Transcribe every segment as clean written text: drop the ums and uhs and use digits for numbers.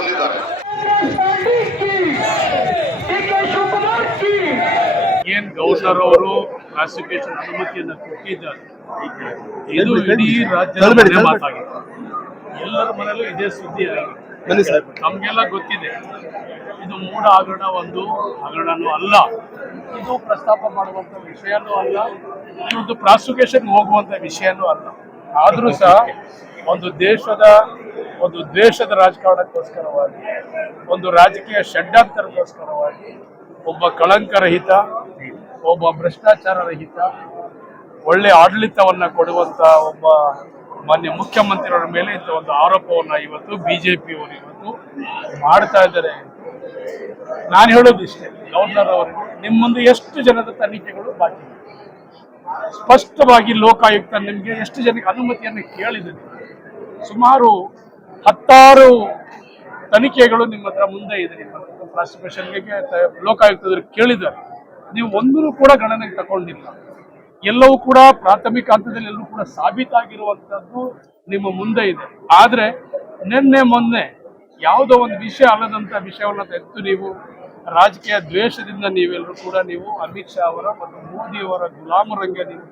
ಬಂದಿದ್ದಾರೆ. ಏನ್ ಗೌರ್ನರ್ ಅವರು ಪ್ರಾಸಿಕ್ಯೂಷನ್ ಅನುಮತಿಯನ್ನು ಕೊಟ್ಟಿದ್ದಾರೆ, ಇದು ಇಡೀ ರಾಜ್ಯದ ಮಾತಾಗಿದೆ. ಎಲ್ಲರ ಮನೆಯಲ್ಲೂ ಇದೇ ಸುದ್ದಿ ಆಗಿದೆ. ನಮ್ಗೆಲ್ಲ ಗೊತ್ತಿದೆ, ಇದು ಮೂಢ ಹಗರಣ, ಒಂದು ಹಗರಣನೂ ಅಲ್ಲ, ಇದು ಪ್ರಸ್ತಾಪ ಮಾಡುವಂತ ವಿಷಯನೂ ಅಲ್ಲ, ಇದೊಂದು ಪ್ರಾಸಿಕ್ಯೂಷನ್ ಹೋಗುವಂತ ವಿಷಯನೂ ಅಲ್ಲ. ಆದ್ರೂ ಸಹ ಒಂದು ದ್ವೇಷದ ರಾಜಕಾರಣಕ್ಕೋಸ್ಕರವಾಗಿ, ಒಂದು ರಾಜಕೀಯ ಷಡ್ಯಂತರಕ್ಕೋಸ್ಕರವಾಗಿ ಒಬ್ಬ ಕಳಂಕರಹಿತ, ಒಬ್ಬ ಭ್ರಷ್ಟಾಚಾರ ರಹಿತ, ಒಳ್ಳೆ ಆಡಳಿತವನ್ನ ಕೊಡುವಂತ ಒಬ್ಬ ಮಾನ್ಯ ಮುಖ್ಯಮಂತ್ರಿಯವರ ಮೇಲೆ ಇಂಥ ಒಂದು ಆರೋಪವನ್ನ ಇವತ್ತು ಬಿಜೆಪಿಯವರು ಇವತ್ತು ಮಾಡ್ತಾ ಇದ್ದಾರೆ. ನಾನು ಹೇಳೋದಿಷ್ಟೇ, ಗವರ್ನರ್ ಅವರಿಗೆ ನಿಮ್ಮ ಮುಂದೆ ಎಷ್ಟು ಜನದ ತನಿಖೆಗಳು ಬಾಕಿ ಇದೆ? ಸ್ಪಷ್ಟವಾಗಿ ಲೋಕಾಯುಕ್ತ ನಿಮಗೆ ಎಷ್ಟು ಜನಕ್ಕೆ ಅನುಮತಿಯನ್ನು ಕೇಳಿದೆ? ಸುಮಾರು 16 ತನಿಖೆಗಳು ನಿಮ್ಮ ಹತ್ರ ಮುಂದೆ ಇದೆ. ನಿಮ್ಮ ಪ್ರಾಸಿಕ್ಯೂಷನ್ಗೆ ಲೋಕಾಯುಕ್ತರು ಕೇಳಿದ್ದಾರೆ, ನೀವು ಒಂದೂ ಕೂಡ ಗಣನೆಗೆ ತಗೊಂಡಿಲ್ಲ. ಎಲ್ಲವೂ ಕೂಡ ಪ್ರಾಥಮಿಕ ಹಂತದಲ್ಲಿ ಎಲ್ಲವೂ ಕೂಡ ಸಾಬೀತಾಗಿರುವಂತದ್ದು ನಿಮ್ಮ ಮುಂದೆ ಇದೆ. ಆದ್ರೆ ಮೊನ್ನೆ ಯಾವುದೋ ಒಂದು ವಿಷಯ ಅಲ್ಲದಂತ ವಿಷಯವನ್ನ ತೆಗೆದು ನೀವು ರಾಜಕೀಯ ದ್ವೇಷದಿಂದ ನೀವೆಲ್ಲರೂ ಕೂಡ ನೀವು ಅಮಿತ್ ಶಾ ಅವರ ಮತ್ತು ಮೋದಿಯವರ ಗುಲಾಮರಂಗೆ ನೀವು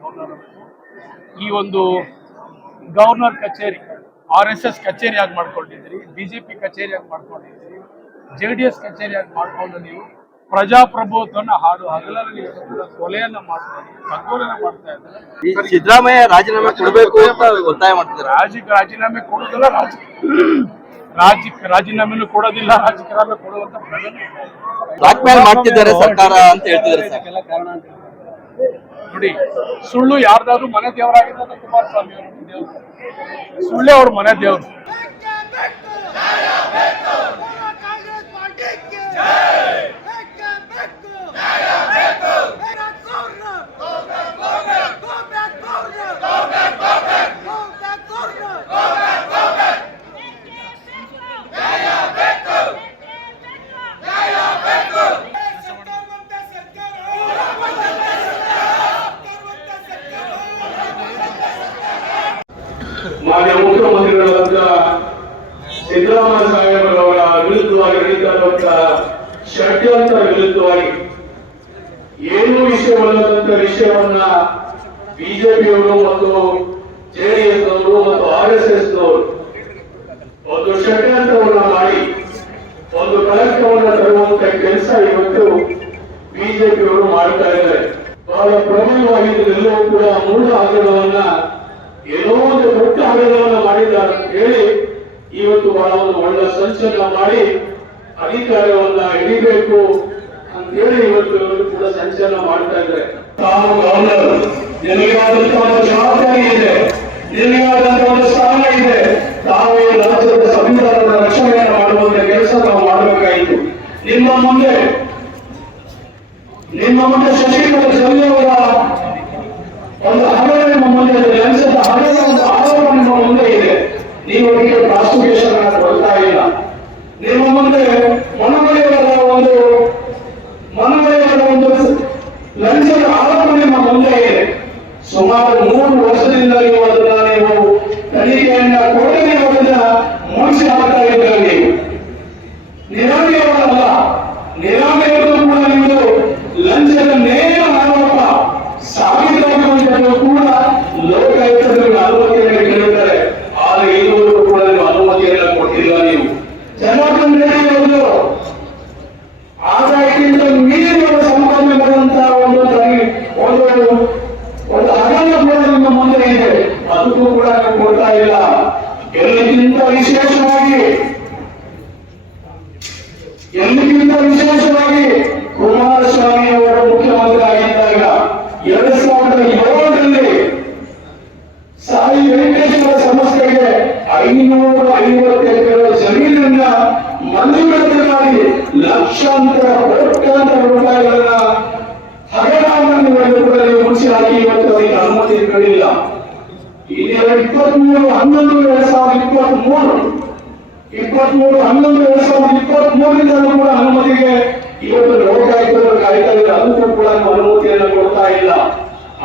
ಈ ಒಂದು ಗವರ್ನರ್ ಕಚೇರಿ RSS ಕಚೇರಿಯಾಗಿ ಮಾಡ್ಕೊಂಡಿದ್ದೀರಿ, ಬಿಜೆಪಿ ಕಚೇರಿಯಾಗಿ ಮಾಡ್ಕೊಂಡಿದ್ದೀರಿ, JDS ಕಚೇರಿಯಾಗಿ ಮಾಡ್ಕೊಂಡು ನೀವು ಪ್ರಜಾಪ್ರಭುತ್ವನ ಹಾಡು ಹಗಲಲ್ಲಿ ಕೊಲೆಯನ್ನ ಮಾಡ್ತಾ ಇದ್ದಾರೆ. ಸಿದ್ದರಾಮಯ್ಯ ರಾಜೀನಾಮೆ ಕೊಡಬೇಕು ಅಂತ ಒತ್ತಾಯ ಮಾಡ್ತಿದ್ದಾರೆ. ರಾಜೀನಾಮೆ ಕೊಡೋದಿಲ್ಲ, ರಾಜೀನಾಮೆನೂ ಕೊಡೋದಿಲ್ಲ, ರಾಜೀನಾಮೆ ಕೊಡುವಂತ ಬ್ಲಾಕ್ ಮೇಲ್ ಮಾಡ್ತಿದ್ದಾರೆ ಸರ್ಕಾರ ಅಂತ ಹೇಳ್ತಿದ್ದಾರೆ. ನೋಡಿ, ಸುಳ್ಳು ಯಾರ್ದಾದ್ರು ಮನೆ ದೇವರಾಗಿದ್ದಾರೆ. ಕುಮಾರಸ್ವಾಮಿ ಅವರು ದೇವರು, ಸುಳ್ಳೇ ಅವ್ರ ಮನೆ ದೇವರು. ಮಾನ್ಯ ಮುಖ್ಯಮಂತ್ರಿಗಳಾದ ಸಿದ್ದರಾಮಯ್ಯ ಸಾಹೇಬರವರ ವಿರುದ್ಧವಾಗಿ ನಡೀತಕ್ಕಂಥ ಷಡ್ಯಂತರ ವಿರುದ್ಧವಾಗಿ ಏನೂ ವಿಷಯವಲ್ಲದಂತ ವಿಷಯವನ್ನ ಬಿಜೆಪಿಯವರು ಮತ್ತು JDS ಅವರು ಮತ್ತು RSS ನವರು ಒಂದು ಷಡ್ಯಂತ್ರವನ್ನ ಮಾಡಿ ಒಂದು ಕಳಂಕವನ್ನ ತರುವಂತ ಕೆಲಸ ಇವತ್ತು ಬಿಜೆಪಿಯವರು ಮಾಡ್ತಾ ಇದ್ದಾರೆ. ಬಹಳ ಪ್ರಬಲವಾಗಿ ಇದೆಲ್ಲವೂ ಕೂಡ ಮೂಢ ಹಗರಣವನ್ನ ಏನೋ ಒಂದು ದೊಡ್ಡ ಹಗರಣವನ್ನು ಮಾಡಿದ್ದಾರೆ ಅಂತ ಹೇಳಿ ಇವತ್ತು ಬಹಳ ಒಂದು ಒಳ್ಳೆ ಸಂಚಲನ ಮಾಡಿ ಅಧಿಕಾರವನ್ನ ಹಿಡಿಬೇಕು ಅಂತ ಹೇಳಿ ಇವತ್ತು ಕೂಡ ಸಂಚಲನ ಮಾಡ್ತಾ ಇದ್ದಾರೆ. ತಾವು ಗವರ್ನರ್, ನಿಮಗಾದಂತಹ ಒಂದು ಜವಾಬ್ದಾರಿ ಇದೆ, ನಿಮಗಾದಂತಹ ಒಂದು ಸ್ಥಾನ ಇದೆ. ತಾವು ಈ ರಾಜ್ಯದ ಸಂವಿಧಾನದ ರಕ್ಷಣೆಯನ್ನು ಮಾಡುವಂತ ಕೆಲಸ ನಾವು ಮಾಡಬೇಕಾಯಿತು. ನಿಮ್ಮ ಮುಂದೆ ಶಶಿಕಲಾ ಜೊಲ್ಲೆ ಅವರ ಒಂದು ಹಗರಣ ನಿಮ್ಮ ಮುಂದೆ ಇದೆ, ಲಂಚದ ಹಗರಣ ಒಂದು ಆರೋಪ ನಿಮ್ಮ ಮುಂದೆ ಇದೆ. ನೀವು ಅದಕ್ಕೆ ಪ್ರಾಸಿಕ್ಯೂಷನ್ ಕೊಡ್ತಾ ಇಲ್ಲ. ನಿಮ್ಮ ಮುಂದೆ ಮನವೊಲಿಯವರ ಒಂದು ಲಂಚದ ಆರೋಪ ನಿಮ್ಮ ಮುಂದೆ ಇದೆ. ಸುಮಾರು 3 ವರ್ಷದಿಂದ ನೀವು ಅದನ್ನ ತನಿಖೆಯನ್ನ ಕೊಡದೆ ನೀವು ಅದನ್ನ ಮುಗಿಸಿ ಹಾಕ್ತಾ ಇದ್ದಾರೆ. ನೀವು ನಿರಾಮೆಯವರಲ್ಲ, ನಿರಾಮೆಯವರು ಕೂಡ ನೀವು ಲಂಚದ ನೇರ ಆರೋಪ ಸಾಬೀತಾಗುವಂಥದ್ದು ಕೂಡ ಲೋಕಾಯುಕ್ತರಿಗೆ ಅನುಮತಿಯನ್ನು ಕೇಳಿದ್ದಾರೆ. ಆದರೆ ಇದುವರೆಗೂ ಕೂಡ ನೀವು ಅನುಮತಿಯನ್ನು ಕೊಟ್ಟಿಲ್ಲ. ನೀವು ಜನಾರ್ದನ್ ರೆಡ್ಡಿ ಅವರು ಆದಾಯಕ್ಕಿಂತ ಮೀರಿದ ಸಂಪಾದನೆ ಬರುವಂತಹ ಒಂದು ಹಗರಣ ಕೂಡ ನಿಮ್ಮ ಮುಂದೆ ಇದೆ, ಅದಕ್ಕೂ ಕೂಡ ನೀವು ಕೊಡ್ತಾ ಇಲ್ಲ. ಎಲ್ಲಕ್ಕಿಂತ ವಿಶೇಷವಾಗಿ ಕುಮಾರಸ್ವಾಮಿ ಅವರು ಮುಖ್ಯಮಂತ್ರಿ ಆಗಿದ್ದಾಗ 2007ರಲ್ಲಿ ಸಾಯಿ ವೆಂಕಟೇಶ್ವರ ಸಂಸ್ಥೆಗೆ 550 ಎಕರೆ ಜಮೀನನ್ನ ಮಂಜೂರಾತಿ ಮಾಡಿ ಲಕ್ಷಾಂತರ ಕೋಟ್ಯಾಂತರ ರೂಪಾಯಿಗಳನ್ನ ಹಗರಣವನ್ನು ಕೂಡ ನೀವು ಮುಗಿಸಿ ಹಾಕಿ ಇವತ್ತು ಅದಕ್ಕೆ ಅನುಮತಿ ಇಟ್ಕೊಂಡಿಲ್ಲ. ಈಗ 23/11/2023 ಕೂಡ ಅನುಮತಿಗೆ ಇವತ್ತು ಲೋಕಾಯುಕ್ತರು ಕಾಯ್ತಾ ಇದ್ದಾರೆ. ಅದಕ್ಕೂ ಕೂಡ ಅನುಮತಿಯನ್ನು ಕೊಡ್ತಾ ಇಲ್ಲ.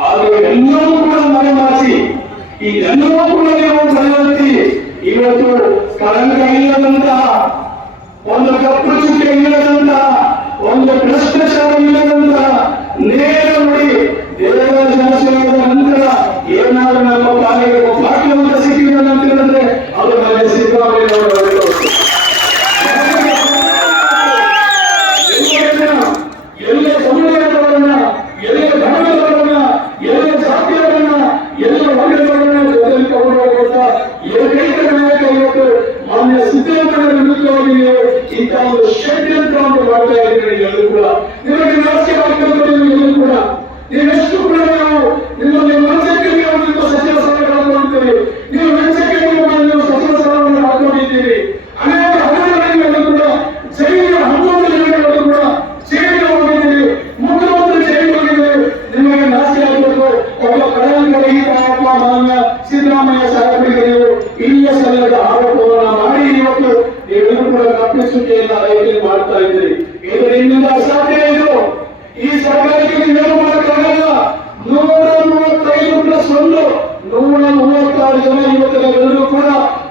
ಆದರೆ ಎಲ್ಲವೂ ಕೂಡ ಮರೆಮಾಚಿ ಇದೆಲ್ಲವೂ ಕೂಡ ನೀವು ಕಳೆಯುತ್ತಿ ಇವತ್ತು ಕಳಂಕ ಇಲ್ಲದಂತಹ ಒಂದು ಕಪ್ಪು ಚುಕ್ಕೆ ಇಲ್ಲದಂತ, ಒಂದು ಭ್ರಷ್ಟಾಚಾರ ಇಲ್ಲದಂತ ನೇರ ನುಡಿ ದೇವರ ಶಾಸನದ ನಂತರ ಏನಾದ್ರೂ ನಮ್ಮ ಪಾಲಿಗೆ ಭಾಗ್ಯವಂತ ಸಿಕ್ಕಿದೆ ಅಂತ ಹೇಳಿದ್ರೆ ಅದು ನನಗೆ ಸಿದ್ದರಾಮಯ್ಯ ಅವರ ಎಲ್ಲ ಸಮುದಾಯದವರನ್ನ, ಎಲ್ಲ ಧರ್ಮದವರನ್ನ, ಎಲ್ಲ ಜಾತಿಯವರನ್ನ, ಎಲ್ಲ ವರ್ಗದವರನ್ನ ಜೊತೆಗೆ ತಗೊಂಡೋಗುವಂತ ಏಕೈಕ ನಾಯಕ ಇವತ್ತು ಮಾನ್ಯ ಸಿದ್ದರಾಮಯ್ಯ ವಿರುದ್ಧವಾಗಿ ನೀವು ಇಂಥ ಒಂದು ಷಡ್ಯಂತ್ರವನ್ನು ಮಾಡ್ತಾ ಇದ್ದೀರಿ. ಎಲ್ಲರೂ ಕೂಡ ನಿಮಗೆ ನಾಚಿಕೆ ಆಗ್ತದೆ. ಎಲ್ಲರೂ ಕೂಡ ನೀವೆಷ್ಟು ಕೂಡ ನಾವು ನಿಮ್ಮಲ್ಲಿ ವಂಚಕ್ಕೆ ನೀವು ಸಚಿವ ಸ್ಥಾನಗಳನ್ನು ಮಾಡ್ತೀರಿ, ನೀವು ವಂಚಕ್ಕೆ ನೀವು ಸಚಿವ ಸ್ಥಾನವನ್ನು ಹಾಕೊಂಡಿದ್ದೀರಿ. ಅನೇಕ ಹಗರಣಗಳನ್ನು ಕೂಡ ಜೈಲಿನ 11 ಜನಗಳು ಕೂಡ ಜೈಲಿಗೆ ಹೋಗಿದ್ದೀರಿ, ಮುಖ್ಯಮಂತ್ರಿ ಜೈಲಿಗೆ ಹೋಗಿದ್ದೀರಿ. ನಿಮಗೆ ನಾಚಿಕೆ ಆಗಬೇಕು. ಒಬ್ಬ ಕಳಂಕರಹಿತ ಒಬ್ಬ ಮಾನ್ಯ ಸಿದ್ದರಾಮಯ್ಯ ಸಾಹೇಬರಿಗೆ ನೀವು ಇಲ್ಲ ಸಲ್ಲದ ಆರೋಪವನ್ನು ಮಾಡಿ ಇವತ್ತು ನೀವೆಲ್ಲರೂ ಕೂಡ ತಪ್ಪಿಸುವಿಕೆಯನ್ನು ಆಯೋಜನೆ ಮಾಡ್ತಾ ಇದ್ದೀರಿ. ಇದು ನಿಮ್ಮಿಂದ ಅಸಾಧ್ಯ. ಇದು ಈ ಸರ್ಕಾರಕ್ಕೆ ನೀವೇನು ಮಾಡಕ್ಕಾಗಲ್ಲ. 135+1 136 ಜನ ಇವತ್ತಿನವರೆಗೂ ಕೂಡ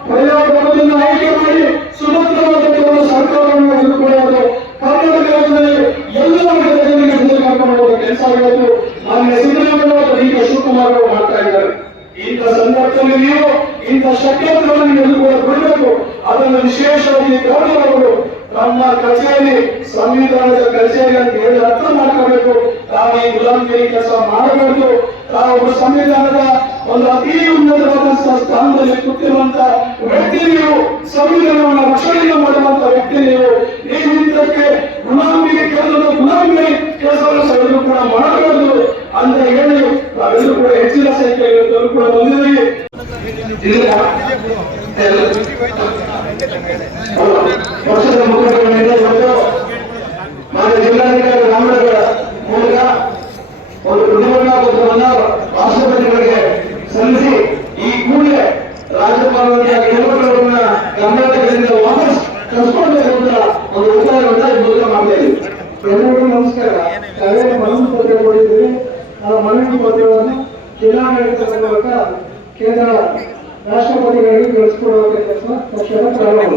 ಪ್ರಜಾಪ್ರಭುತ್ವವನ್ನು ಆಯ್ಕೆ ಮಾಡಿ ಸುಭದ್ರವಾದ ಒಂದು ಸರ್ಕಾರವನ್ನು ಎದುರುಕೊಳ್ಳೋದು ಕರ್ನಾಟಕ ರಾಜ್ಯದಲ್ಲಿ ಎಲ್ಲ ವರ್ಗದ ಜನರಿಗೆ ಕರ್ಕೊಂಡು ಹೋಗುವ ಕೆಲಸ ಇವತ್ತು ಮಾನ್ಯ ಸಿದ್ದರಾಮಯ್ಯ ಮತ್ತು ಡಿ ಕೆ ಶಿವಕುಮಾರ್ ಅವರು ಮಾಡ್ತಾ ಇದ್ದಾರೆ. ಇಂಥ ಸಂದರ್ಭದಲ್ಲಿ ನೀವು ಇಂಥ ಷಡ್ಯಂತ್ರವನ್ನು ಎದುರುಕೊಳ್ಳಬೇಕು. ಅದನ್ನು ವಿಶೇಷವಾಗಿ ಗೌರವರು ನಮ್ಮ ಕಚೇರಿ ಸಂವಿಧಾನದ ಕಚೇರಿ ಅಂತ ಹೇಳಿ ಅರ್ಥ ಮಾಡ್ಕೋಬೇಕು. ತಾವು ಈ ಗುಲಾಮಗಿರಿ ಕೆಲಸ ಮಾಡಬಾರ್ದು. ತಾವು ಸಂವಿಧಾನದ ಒಂದು ಅತಿ ಉನ್ನತವಾದ ಸ್ಥಾನದಲ್ಲಿ ಕೂತಿರುವಂತ ವ್ಯಕ್ತಿ ನೀವು, ಸಂವಿಧಾನವನ್ನು ರಕ್ಷಣೆ ಮಾಡುವಂತ ವ್ಯಕ್ತಿ ನೀವು. ಈ ನಿಮಿತ್ತಕ್ಕೆ ಗುಲಾಮಗಿರಿ ಕೆಲಸದ ಗುಲಾಮಗಿರಿ ಕೆಲಸವನ್ನು ಸರಿಗೂ ಕೂಡ ಮಾಡಬಾರ್ದು ಅಂತ ಹೇಳಿ ನಾವೆಲ್ಲರೂ ಕೂಡ ಹೆಚ್ಚಿನ ಸಂಖ್ಯೆಯಲ್ಲಿ ಕೂಡ ಬಂದಿದ್ದೀವಿ. ಪಕ್ಷದ ಮುಖಂಡಗಳಿಂದ ಇವತ್ತು ಮಾನ್ಯ ಜಿಲ್ಲಾಧಿಕಾರಿ ರಾಮನಗರ ಮೂಲಕ ಒಂದು ಪ್ರತಿಭಟನಾ ಪತ್ರವನ್ನು ರಾಷ್ಟ್ರಪತಿಗಳಿಗೆ ಸಲ್ಲಿಸಿ ಈ ಕೂಡಲೇ ರಾಜ್ಯಪಾಲರ ಕೆಲವನ್ನ ಕರ್ನಾಟಕದಿಂದ ವಾಪಸ್ ಕರ್ಸ್ಕೊಳ್ಬೇಕು ಅಂತ ಒಂದು ಒತ್ತಾಯವನ್ನು ಈ ಮೂಲಕ ಮಾಡ್ತಾ ಇದ್ದೀವಿ. ಎಲ್ಲರಿಗೂ ನಮಸ್ಕಾರ. ನಾವೇನು ಮನವಿ ಪತ್ರ ಕೊಟ್ಟಿದ್ದೀವಿ, ಆ ಮನವಿ ಪತ್ರವನ್ನು ಜಿಲ್ಲಾಡಳಿತದ ಮೂಲಕ ಕೇಂದ್ರ ರಾಷ್ಟ್ರಪತಿಗಳಿಗೆ ಕಳಿಸಿಕೊಡುವ ಕೆಲಸ ಪಕ್ಷದ ಪ್ರಾರಂಭ.